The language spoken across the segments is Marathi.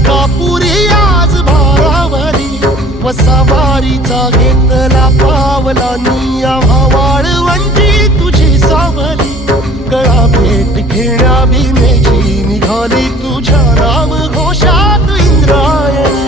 तुळजापुरी आज भारावली वसावारीचा घेतला पावला निया वाळवंटी तुझी सावली गळा भेट घेण्या भीमेची निघाली तुझ्या राम घोषात इंद्रायणी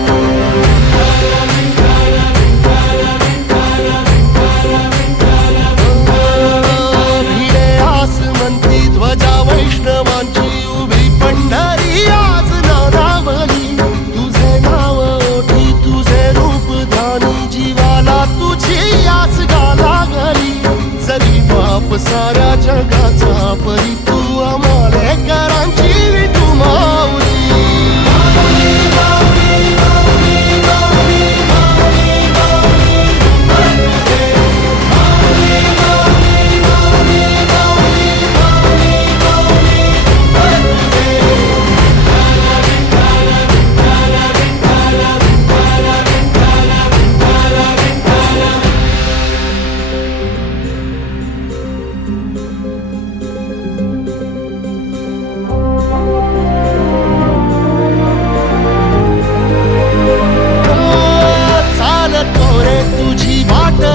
भिडे आसमंती ध्वजा वैष्णवांची उभी पंढरी आज नादावली तुझे नाव ओठी तुझे रूप ध्यानी जीवाला तुझी आस गाला गली जरी बाप साऱ्या जगाचा परी तू आमालेकरांची विठू माऊली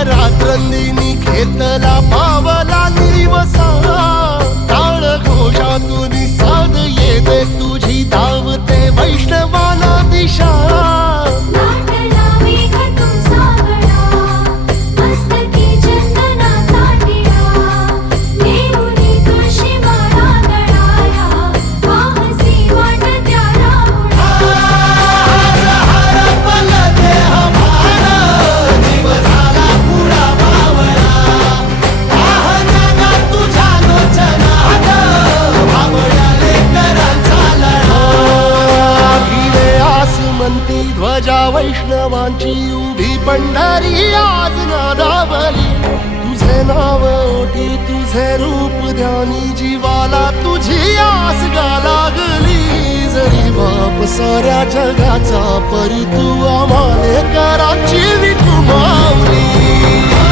रात्रंदिनी घेतला पावला निवसा टाळ घोषातून साध येते तुझी धावते वैष्णवाला दिशा ध्वजा वैष्णवांची उभी पंढरी आज नादावली तुझे नाव ओठी तुझे रूप ध्यानी जीवाला तुझी आस गा लागली जरी बाप साऱ्या जगाचा परी तू आमालेकरांची विठू माऊली